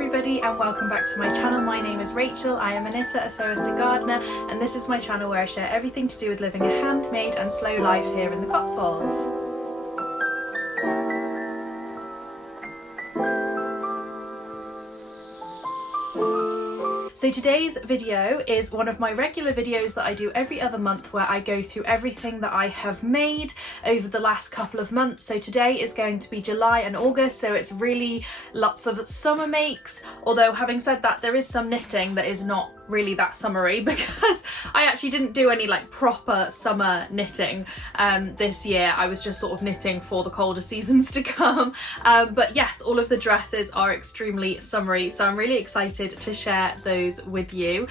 everybody and welcome back to my channel. My name is Rachel, I am a knitter, a sewist, a gardener, and this is my channel where I share everything to do with living a handmade and slow life here in the Cotswolds. So today's video is one of my regular videos that I do every other month where I go through everything that I have made over the last couple of months. So today is going to be July and August, so it's really lots of summer makes, although having said that there is some knitting that is not really that summery because I actually didn't do any like proper summer knitting this year. I was just sort of knitting for the colder seasons to come, but yes, all of the dresses are extremely summery, so I'm really excited to share those with you.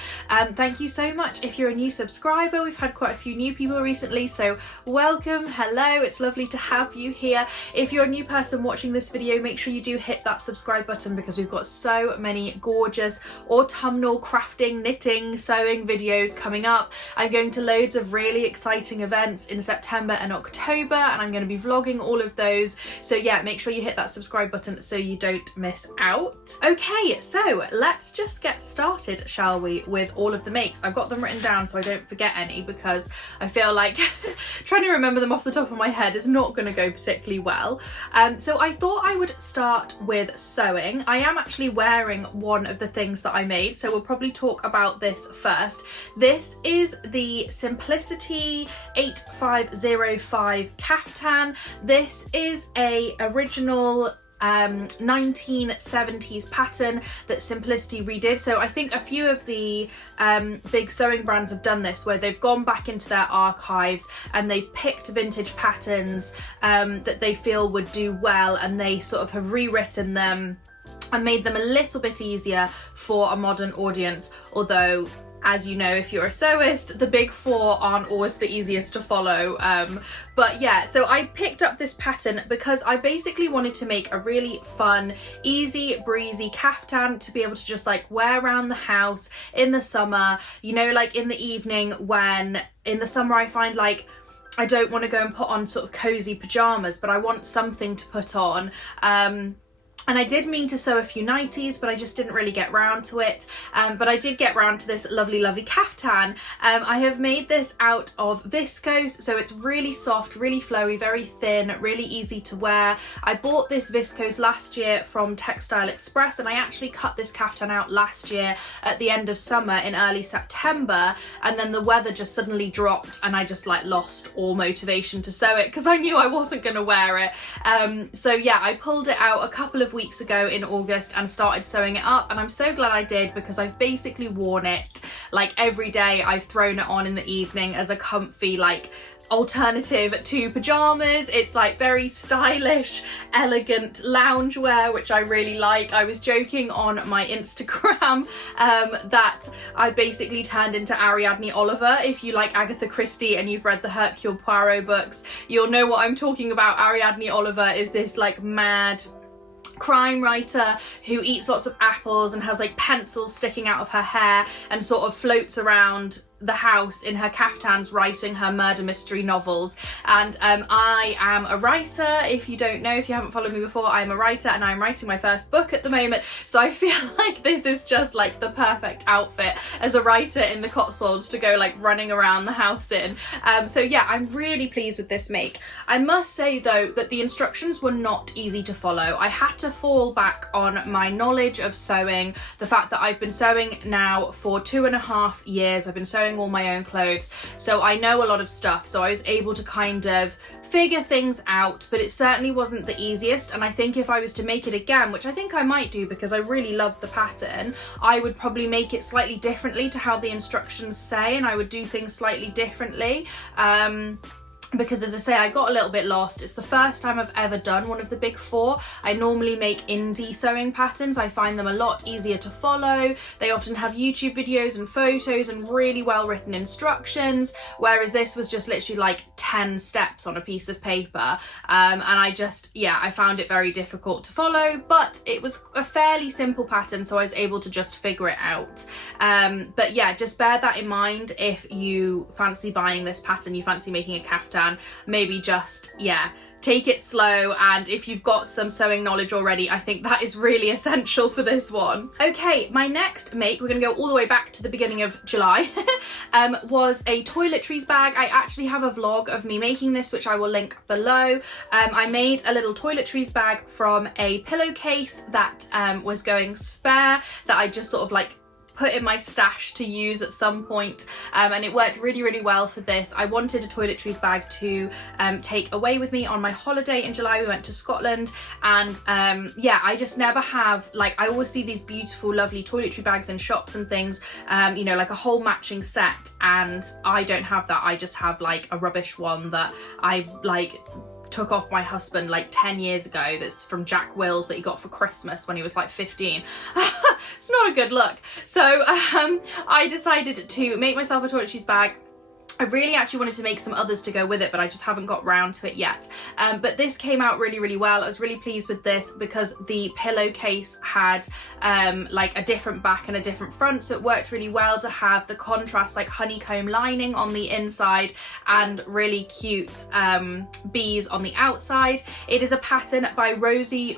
Thank you so much if you're a new subscriber. We've had quite a few new people recently, so welcome, hello, it's lovely to have you here. If you're a new person watching this video, make sure you do hit that subscribe button because we've got so many gorgeous autumnal crafting, knitting, sewing videos coming up. I'm going to loads of really exciting events in September and October, and I'm going to be vlogging all of those, so yeah, make sure you hit that subscribe button so you don't miss out. Okay, so let's just get started, shall we, with all of the makes. I've got them written down so I don't forget any because I feel like trying to remember them off the top of my head is not going to go particularly well. So I thought I would start with sewing. I am actually wearing one of the things that I made, so we'll probably talk about this first. This is the Simplicity 8505 Kaftan. This is a original 1970s pattern that Simplicity redid. So I think a few of the big sewing brands have done this, where they've gone back into their archives and they've picked vintage patterns that they feel would do well, and they sort of have rewritten them and made them a little bit easier for a modern audience, although as you know, if you're a sewist, the big four aren't always the easiest to follow. But yeah, so I picked up this pattern because I basically wanted to make a really fun, easy breezy kaftan to be able to just like wear around the house in the summer, you know, like in the evening, when in the summer I find like I don't want to go and put on sort of cozy pajamas, but I want something to put on. And I did mean to sew a few nighties, but I just didn't really get round to it. But I did get round to this lovely, lovely kaftan. I have made this out of viscose, so it's really soft, really flowy, very thin, really easy to wear. I bought this viscose last year from Textile Express, and I actually cut this kaftan out last year at the end of summer in early September, and then the weather just suddenly dropped and I just like lost all motivation to sew it because I knew I wasn't going to wear it. So yeah, I pulled it out a couple of weeks ago in August and started sewing it up, and I'm so glad I did because I've basically worn it like every day. I've thrown it on in the evening as a comfy like alternative to pajamas. It's like very stylish, elegant loungewear, which I really like. I was joking on my Instagram that I basically turned into Ariadne Oliver. If you like Agatha Christie and you've read the Hercule Poirot books, you'll know what I'm talking about. Ariadne Oliver is this like mad crime writer who eats lots of apples and has like pencils sticking out of her hair and sort of floats around the house in her kaftans writing her murder mystery novels. And I am a writer. If you don't know, if you haven't followed me before, I'm a writer and I'm writing my first book at the moment, so I feel like this is just like the perfect outfit as a writer in the Cotswolds to go like running around the house in. So yeah, I'm really pleased with this make. I must say though that the instructions were not easy to follow. I had to fall back on my knowledge of sewing, the fact that I've been sewing now for 2.5 years. I've been sewing all my own clothes, so I know a lot of stuff, so I was able to kind of figure things out, but it certainly wasn't the easiest. And I think if I was to make it again, which I think I might do because I really love the pattern, I would probably make it slightly differently to how the instructions say, and I would do things slightly differently. Because as I say, I got a little bit lost. It's the first time I've ever done one of the big four. I normally make indie sewing patterns. I find them a lot easier to follow. They often have YouTube videos and photos and really well written instructions, whereas this was just literally like 10 steps on a piece of paper. And I just, yeah, I found it very difficult to follow, but it was a fairly simple pattern, so I was able to just figure it out. But yeah, just bear that in mind if you fancy buying this pattern, you fancy making a kaftan, maybe just, yeah, take it slow, and if you've got some sewing knowledge already, I think that is really essential for this one. Okay, my next make, we're gonna go all the way back to the beginning of July, was a toiletries bag. I actually have a vlog of me making this, which I will link below. I made a little toiletries bag from a pillowcase that was going spare, that I just sort of like put in my stash to use at some point, and it worked really, really well for this. I wanted a toiletries bag to take away with me on my holiday in July. We went to Scotland, and yeah, I just never have, like, I always see these beautiful, lovely toiletry bags in shops and things, you know, like a whole matching set, and I don't have that. I just have like a rubbish one that I like took off my husband like 10 years ago, that's from Jack Wills that he got for Christmas when he was like 15. It's not a good look. So I decided to make myself a toiletries bag. I really actually wanted to make some others to go with it, but I just haven't got round to it yet. But this came out really, really well. I was really pleased with this because the pillowcase had like a different back and a different front, so it worked really well to have the contrast like honeycomb lining on the inside and really cute bees on the outside. It is a pattern by Rosie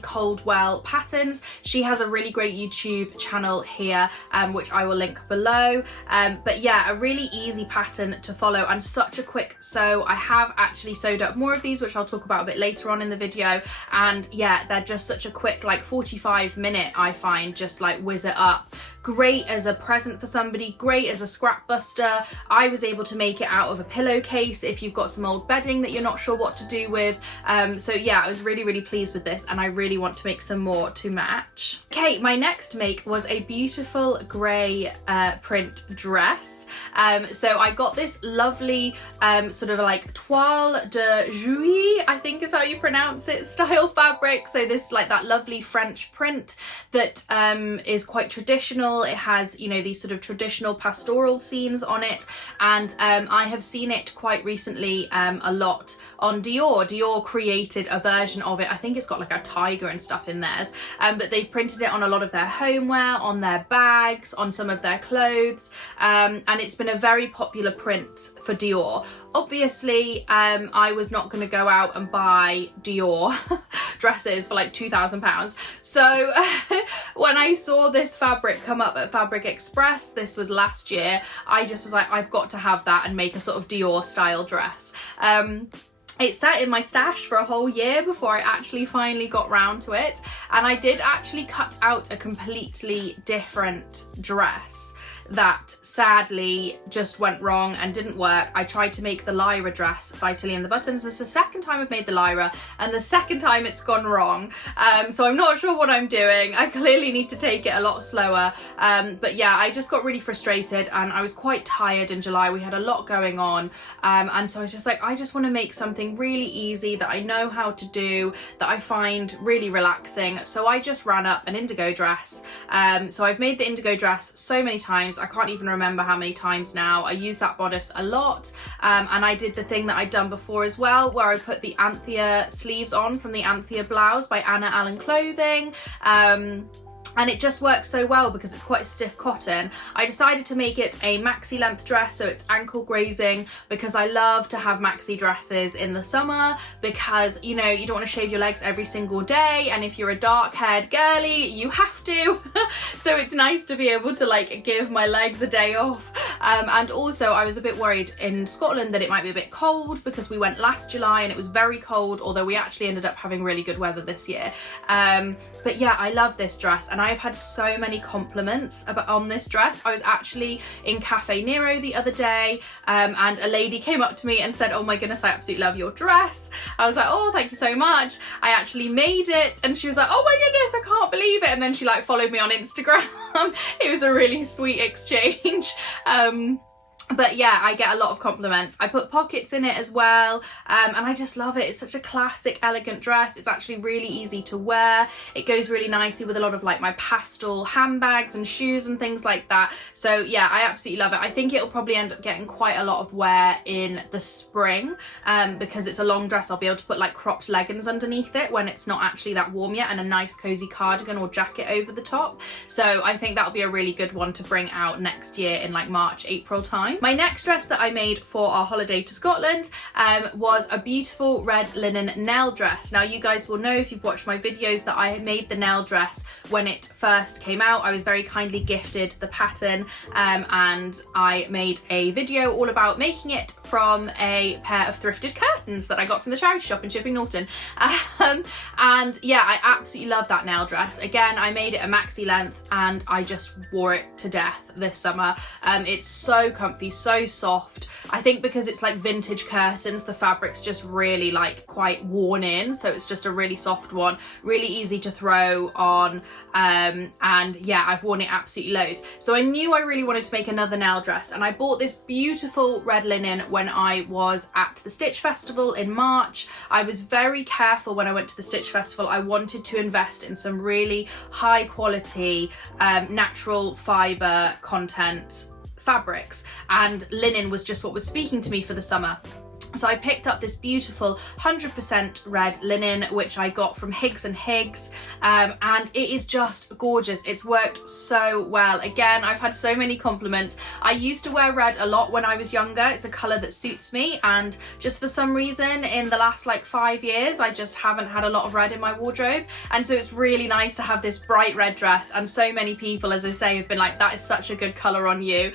Caldwell Patterns. She has a really great YouTube channel here, which I will link below. But yeah, a really easy pattern to follow and such a quick sew. I have actually sewed up more of these, which I'll talk about a bit later on in the video, and yeah, they're just such a quick, like 45-minute, I find, just like whiz it up. Great as a present for somebody, great as a scrap buster. I was able to make it out of a pillowcase if you've got some old bedding that you're not sure what to do with. So yeah, I was really, really pleased with this, and I really want to make some more to match. Okay, my next make was a beautiful grey print dress. So I got this lovely sort of like toile de Jouy, I think is how you pronounce it, style fabric. So this like that lovely French print that is quite traditional. It has, you know, these sort of traditional pastoral scenes on it, and I have seen it quite recently a lot on Dior. Dior created a version of it. I think it's got like a tiger and stuff in theirs, but they've printed it on a lot of their homeware, on their bags, on some of their clothes, and it's been a very popular print for Dior. Obviously, I was not going to go out and buy Dior dresses for like £2,000. So when I saw this fabric come up at Fabric Express, this was last year, I just was like, I've got to have that and make a sort of Dior style dress. It sat in my stash for a whole year before I actually finally got round to it, and I did actually cut out a completely different dress that sadly just went wrong and didn't work. I tried to make the Lyra dress by Tilly and the Buttons. This is the second time I've made the Lyra, and the second time it's gone wrong. So I'm not sure what I'm doing. I clearly need to take it a lot slower. But yeah, I just got really frustrated, and I was quite tired in July. We had a lot going on. And so I was just like, I just want to make something really easy that I know how to do, that I find really relaxing. So I just ran up an indigo dress. So I've made the indigo dress so many times. I can't even remember how many times now. I use that bodice a lot, and I did the thing that I'd done before as well, where I put the Anthea sleeves on from the Anthea blouse by Anna Allen Clothing. And it just works so well because it's quite a stiff cotton. I decided to make it a maxi length dress, so it's ankle grazing, because I love to have maxi dresses in the summer, because, you know, you don't want to shave your legs every single day, and if you're a dark haired girly, you have to. So it's nice to be able to like give my legs a day off. And also I was a bit worried in Scotland that it might be a bit cold, because we went last July and it was very cold, although we actually ended up having really good weather this year. But yeah, I love this dress, and I've had so many compliments on this dress. I was actually in Cafe Nero the other day, and a lady came up to me and said, oh my goodness, I absolutely love your dress. I was like, oh, thank you so much. I actually made it. And she was like, oh my goodness, I can't believe it. And then she like followed me on Instagram. It was a really sweet exchange. But yeah, I get a lot of compliments. I put pockets in it as well, and I just love it. It's such a classic, elegant dress. It's actually really easy to wear. It goes really nicely with a lot of like my pastel handbags and shoes and things like that. So yeah, I absolutely love it. I think it'll probably end up getting quite a lot of wear in the spring, because it's a long dress. I'll be able to put like cropped leggings underneath it when it's not actually that warm yet, and a nice cozy cardigan or jacket over the top. So I think that'll be a really good one to bring out next year in like March, April time. time. My next dress that I made for our holiday to Scotland was a beautiful red linen Nell dress. Now you guys will know if you've watched my videos that I made the Nell dress when it first came out. I was very kindly gifted the pattern and I made a video all about making it from a pair of thrifted curtains that I got from the charity shop in Chipping Norton. And yeah, I absolutely love that Nell dress. Again, I made it a maxi length and I just wore it to death this summer. It's so comfy, so soft. I think because it's like vintage curtains, the fabric's just really like quite worn in, so it's just a really soft one, really easy to throw on, and yeah, I've worn it absolutely loads. So I knew I really wanted to make another Nell dress, and I bought this beautiful red linen when I was at the Stitch Festival in March. I was very careful when I went to the Stitch Festival. I wanted to invest in some really high quality natural fibre content fabrics, and linen was just what was speaking to me for the summer. So I picked up this beautiful 100% red linen, which I got from Higgs and Higgs, and it is just gorgeous. It's worked so well. Again, I've had so many compliments. I used to wear red a lot when I was younger. It's a colour that suits me, and just for some reason in the last like 5 years, I just haven't had a lot of red in my wardrobe, and so it's really nice to have this bright red dress, and so many people, as I say, have been like, that is such a good colour on you,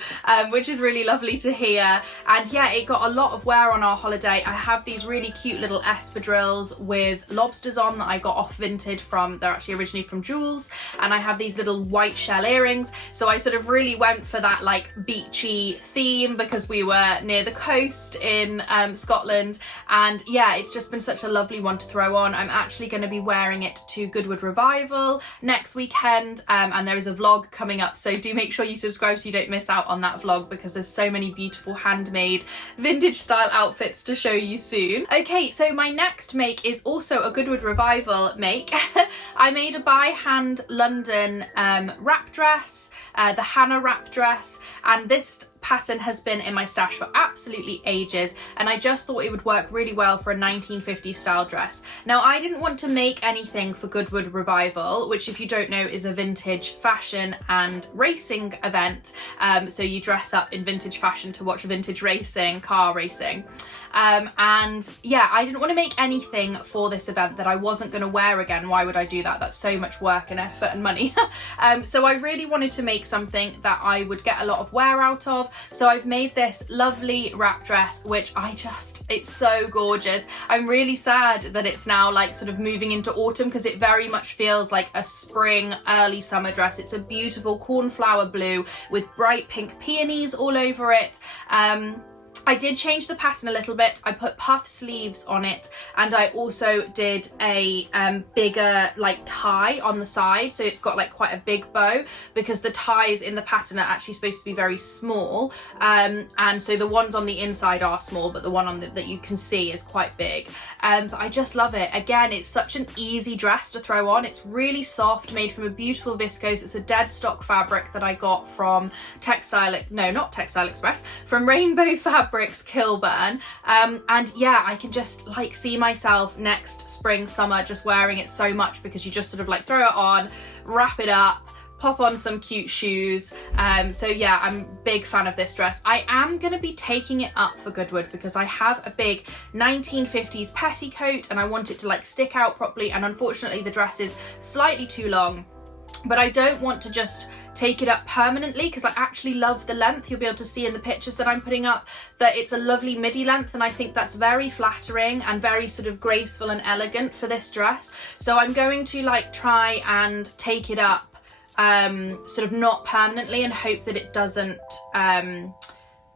which is really lovely to hear. And yeah, it got a lot of wear on our holiday. I have these really cute little espadrilles with lobsters on that I got off Vinted from, they're actually originally from Joules, and I have these little white shell earrings. So I sort of really went for that like beachy theme because we were near the coast in Scotland, and yeah, it's just been such a lovely one to throw on. I'm actually going to be wearing it to Goodwood Revival next weekend, and there is a vlog coming up, so do make sure you subscribe so you don't miss out on that vlog, because there's so many beautiful handmade vintage style outfits to show you soon. Okay, so my next make is also a Goodwood Revival make. I made a by hand London wrap dress, the Hannah wrap dress, and this pattern has been in my stash for absolutely ages, and I just thought it would work really well for a 1950s style dress. Now, I didn't want to make anything for Goodwood Revival, which, if you don't know, is a vintage fashion and racing event. So you dress up in vintage fashion to watch vintage racing, car racing. And yeah, I didn't want to make anything for this event that I wasn't going to wear again. Why would I do that? That's so much work and effort and money. So I really wanted to make something that I would get a lot of wear out of. So I've made this lovely wrap dress, which it's so gorgeous. I'm really sad that it's now like sort of moving into autumn, because it very much feels like a spring, early summer dress. It's a beautiful cornflower blue with bright pink peonies all over it. I did change the pattern a little bit. I put puff sleeves on it, and I also did a bigger like tie on the side, so it's got like quite a big bow, because the ties in the pattern are actually supposed to be very small, and so the ones on the inside are small, but the one on that you can see is quite big. But I just love it. Again, it's such an easy dress to throw on. It's really soft, made from a beautiful viscose. It's a dead stock fabric that I got from not Textile Express, from Rainbow Fabrics Kilburn, and yeah, I can just like see myself next spring, summer just wearing it so much, because you just sort of like throw it on, wrap it up, pop on some cute shoes. So yeah, I'm a big fan of this dress. I am going to be taking it up for Goodwood because I have a big 1950s petticoat and I want it to like stick out properly, and unfortunately the dress is slightly too long. But I don't want to just take it up permanently, because I actually love the length. You'll be able to see in the pictures that I'm putting up that it's a lovely midi length, and I think that's very flattering and very sort of graceful and elegant for this dress. So I'm going to like try and take it up sort of not permanently, and hope that it doesn't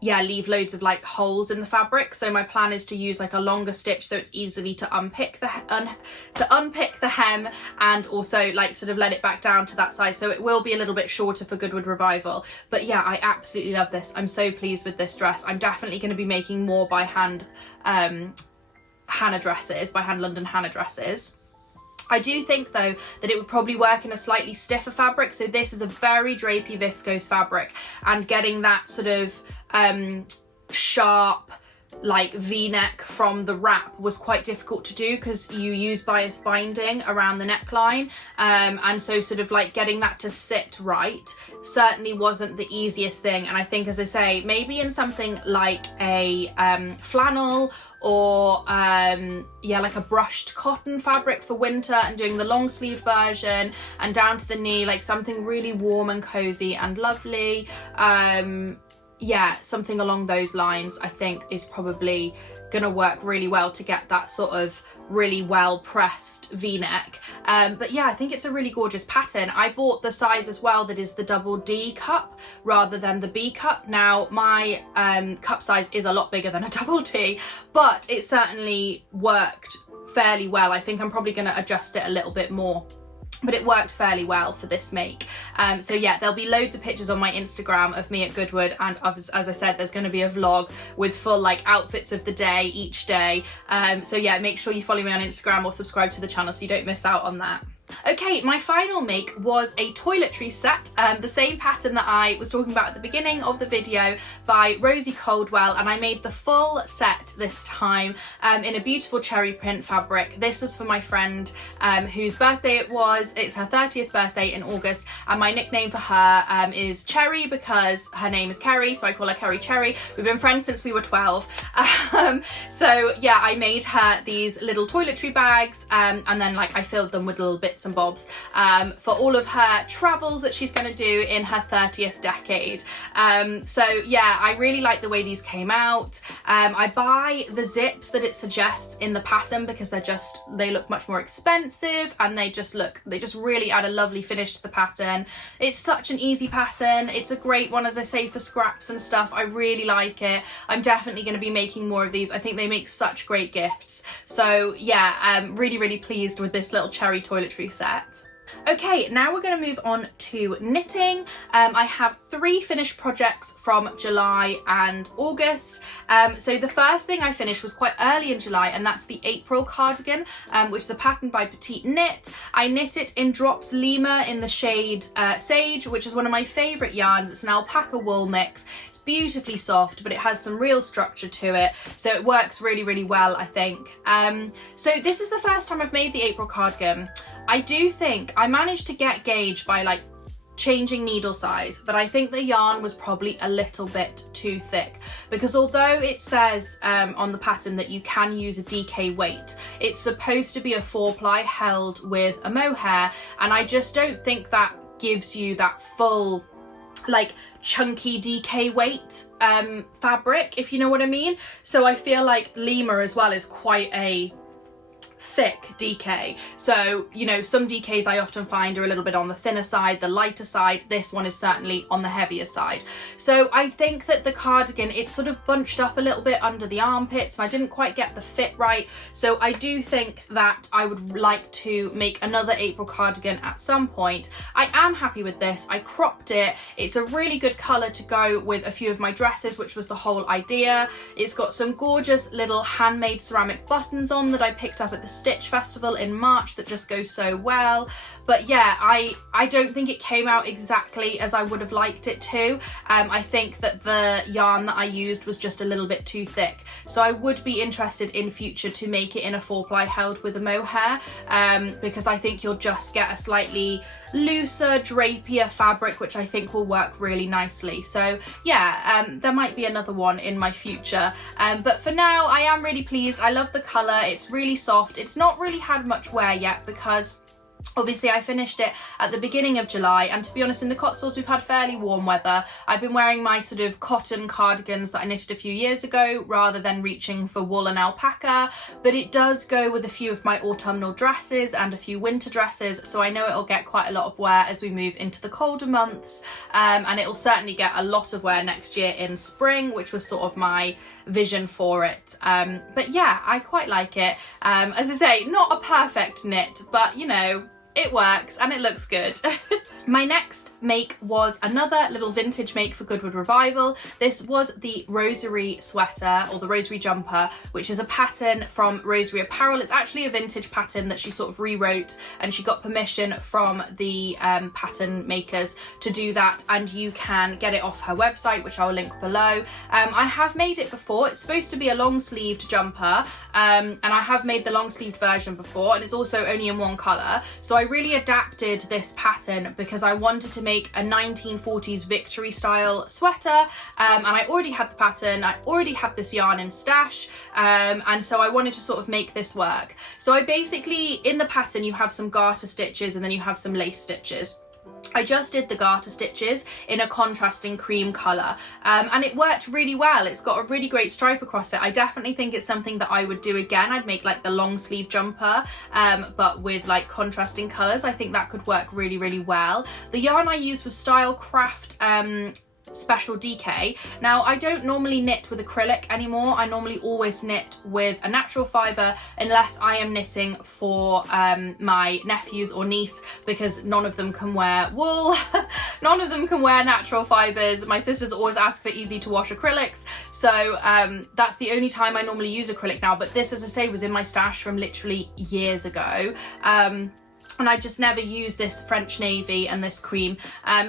leave loads of like holes in the fabric. So my plan is to use like a longer stitch so it's easily to unpick the hem, and also like sort of let it back down to that size, so it will be a little bit shorter for Goodwood Revival. But yeah, I absolutely love this. I'm so pleased with this dress. I'm definitely going to be making more by hand Hannah dresses, by hand London Hannah dresses. I do think though that it would probably work in a slightly stiffer fabric. So this is a very drapey viscose fabric, and getting that sort of sharp like V-neck from the wrap was quite difficult to do because you use bias binding around the neckline, and so sort of like getting that to sit right certainly wasn't the easiest thing. And I think, as I say, maybe in something like a flannel or yeah, like a brushed cotton fabric for winter, and doing the long sleeved version and down to the knee, like something really warm and cozy and lovely. Yeah, something along those lines I think is probably gonna work really well to get that sort of really well pressed V-neck. But yeah, I think it's a really gorgeous pattern. I bought the size as well that is the double D cup rather than the B cup. Now my cup size is a lot bigger than a double D, but it certainly worked fairly well. I think I'm probably going to adjust it a little bit more, but it worked fairly well for this make. So yeah, there'll be loads of pictures on my Instagram of me at Goodwood, and as I said, there's going to be a vlog with full like outfits of the day each day. So yeah, make sure you follow me on Instagram or subscribe to the channel so you don't miss out on that. Okay, my final make was a toiletries set, the same pattern that I was talking about at the beginning of the video by Rosie Caldwell, and I made the full set this time in a beautiful cherry print fabric. This was for my friend whose birthday it was. It's her 30th birthday in August, and my nickname for her is Cherry because her name is Kerry, so I call her Kerry Cherry. We've been friends since we were 12. So yeah, I made her these little toiletry bags, and then like I filled them with little bits and bobs for all of her travels that she's going to do in her 30th decade. So yeah, I really like the way these came out. I buy the zips that it suggests in the pattern because they look much more expensive, and they just really add a lovely finish to the pattern. It's such an easy pattern. It's a great one, as I say, for scraps and stuff. I really like it. I'm definitely going to be making more of these. I think they make such great gifts. So yeah, I'm really pleased with this little cherry toiletry set. Okay, now we're going to move on to knitting. I have 3 finished projects from July and August. So the first thing I finished was quite early in July, and that's the April cardigan, which is a pattern by Petite Knit. I knit it in Drops Lima in the shade Sage, which is one of my favourite yarns. It's an alpaca wool mix. Beautifully soft, but it has some real structure to it, so it works really well, I think. So this is the first time I've made the April cardigan. I do think I managed to get gauge by like changing needle size, but I think the yarn was probably a little bit too thick, because although it says on the pattern that you can use a DK weight, it's supposed to be a 4-ply held with a mohair, and I just don't think that gives you that full like chunky DK weight fabric, if you know what I mean. So I feel like Lima as well is quite a thick DK, so you know, some DKs I often find are a little bit on the thinner side, the lighter side. This one is certainly on the heavier side. So I think that the cardigan, it's sort of bunched up a little bit under the armpits, and I didn't quite get the fit right. So I do think that I would like to make another April cardigan at some point. I am happy with this. I cropped it. It's a really good colour to go with a few of my dresses, which was the whole idea. It's got some gorgeous little handmade ceramic buttons on that I picked up at the Stitch Festival in March that just goes so well. But yeah, I don't think it came out exactly as I would have liked it to. I think that the yarn that I used was just a little bit too thick. So I would be interested in future to make it in a 4-ply held with a mohair, because I think you'll just get a slightly looser, drapier fabric, which I think will work really nicely. So yeah, there might be another one in my future. But for now, I am really pleased. I love the colour. It's really soft. It's not really had much wear yet because obviously I finished it at the beginning of July, and to be honest, in the Cotswolds we've had fairly warm weather. I've been wearing my sort of cotton cardigans that I knitted a few years ago rather than reaching for wool and alpaca, but it does go with a few of my autumnal dresses and a few winter dresses, so I know it'll get quite a lot of wear as we move into the colder months, and it will certainly get a lot of wear next year in spring, which was sort of my vision for it. But yeah, I quite like it. As I say, not a perfect knit, but you know, it works and it looks good. My next make was another little vintage make for Goodwood Revival. This was the Rosery sweater, or the Rosery Jumper, which is a pattern from Rosery Apparel. It's actually a vintage pattern that she sort of rewrote, and she got permission from the pattern makers to do that, and you can get it off her website, which I'll link below. I have made it before. It's supposed to be a long sleeved jumper, and I have made the long sleeved version before, and it's also only in one colour. So I really adapted this pattern because I wanted to make a 1940s Victory style sweater, and I already had the pattern, I already had this yarn in stash, and so I wanted to sort of make this work. So I basically, in the pattern you have some garter stitches and then you have some lace stitches. I just did the garter stitches in a contrasting cream colour, and it worked really well. It's got a really great stripe across it. I definitely think it's something that I would do again. I'd make like the long sleeve jumper, but with like contrasting colours. I think that could work really, really well. The yarn I used was Stylecraft Special DK. Now, I don't normally knit with acrylic anymore. I normally always knit with a natural fibre, unless I am knitting for my nephews or niece, because none of them can wear wool. None of them can wear natural fibres. My sisters always ask for easy to wash acrylics, so that's the only time I normally use acrylic now. But this, as I say, was in my stash from literally years ago. And I just never used this French navy and this cream.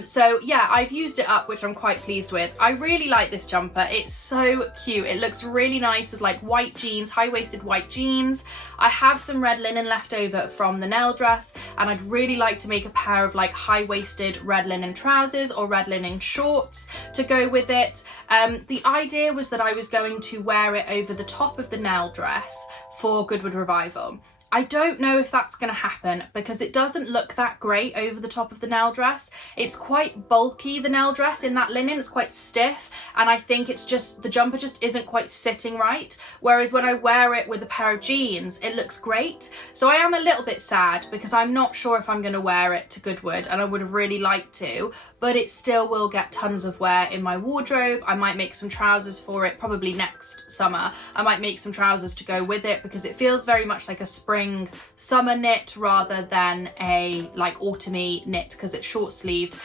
So yeah, I've used it up, which I'm quite pleased with. I really like this jumper. It's so cute. It looks really nice with like white jeans, high-waisted white jeans. I have some red linen left over from the Nell dress, and I'd really like to make a pair of like high-waisted red linen trousers or red linen shorts to go with it. The idea was that I was going to wear it over the top of the Nell dress for Goodwood Revival. I don't know if that's going to happen because it doesn't look that great over the top of the Nell dress. It's quite bulky, the Nell dress, in that linen. It's quite stiff, and I think it's just, the jumper just isn't quite sitting right. Whereas when I wear it with a pair of jeans, it looks great. So I am a little bit sad because I'm not sure if I'm going to wear it to Goodwood, and I would have really liked to, but it still will get tons of wear in my wardrobe. I might make some trousers for it, probably next summer. I might make some trousers to go with it because it feels very much like a spring summer knit rather than a like autumny knit because it's short sleeved,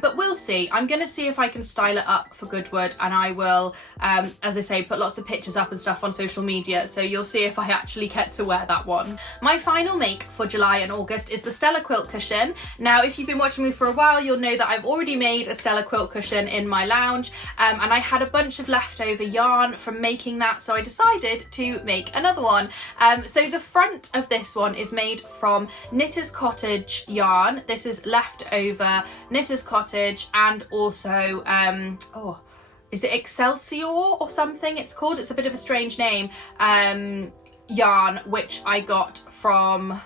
but we'll see. I'm gonna see if I can style it up for Goodwood, and I will, as I say, put lots of pictures up and stuff on social media, so you'll see if I actually get to wear that one. My final make for July and August is the Stella quilt cushion. Now, if you've been watching me for a while, you'll know that I've already made a Stella quilt cushion in my lounge, and I had a bunch of leftover yarn from making that, so I decided to make another one. So the front of this one is made from Knitter's Cottage yarn. This is leftover Knitter's Cottage, and also is it Excelsior or something it's called? It's a bit of a strange name. Yarn which I got from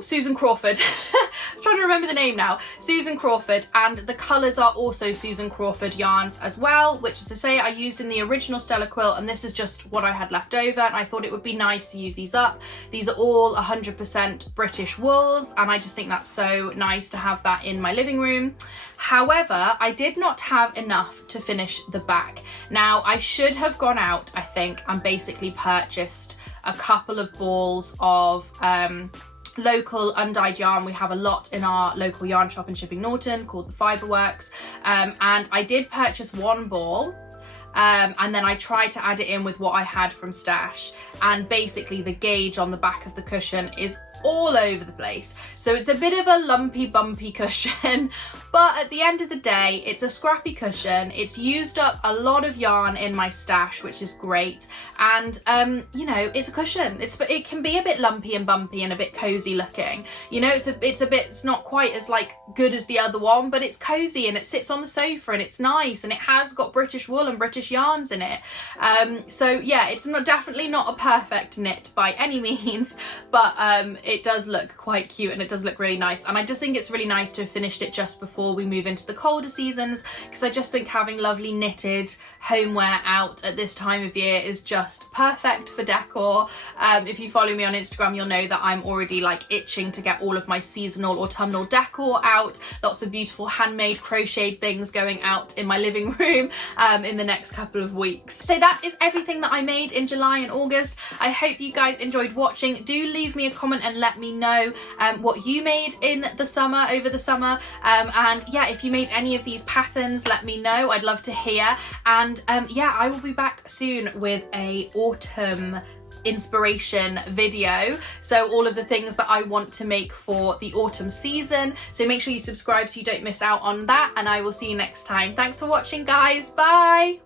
Susan Crawford. I was trying to remember the name now. Susan Crawford, and the colours are also Susan Crawford yarns as well, which, as I say, I used in the original Stella quilt, and this is just what I had left over, and I thought it would be nice to use these up. These are all 100% British wools, and I just think that's so nice to have that in my living room. However, I did not have enough to finish the back. Now, I should have gone out, I think, and basically purchased a couple of balls of local undyed yarn. We have a lot in our local yarn shop in Shipping Norton called the Fiberworks, and I did purchase one ball, and then I tried to add it in with what I had from stash, and basically the gauge on the back of the cushion is all over the place. So it's a bit of a lumpy, bumpy cushion, but at the end of the day, it's a scrappy cushion. It's used up a lot of yarn in my stash, which is great. And you know, it's a cushion. It can be a bit lumpy and bumpy and a bit cozy looking. You know, it's not quite as like good as the other one, but it's cozy and it sits on the sofa and it's nice and it has got British wool and British yarns in it. So yeah, it's definitely not a perfect knit by any means, but it does look quite cute and it does look really nice. And I just think it's really nice to have finished it just before we move into the colder seasons, because I just think having lovely knitted homeware out at this time of year is just perfect for decor. If you follow me on Instagram, you'll know that I'm already like itching to get all of my seasonal autumnal decor out. Lots of beautiful handmade crocheted things going out in my living room in the next couple of weeks. So that is everything that I made in July and August. I hope you guys enjoyed watching. Do leave me a comment and let me know what you made in the summer, over the summer, and yeah, if you made any of these patterns, let me know. I'd love to hear. And yeah, I will be back soon with a autumn inspiration video, so all of the things that I want to make for the autumn season. So make sure you subscribe so you don't miss out on that, and I will see you next time. Thanks for watching, guys. Bye.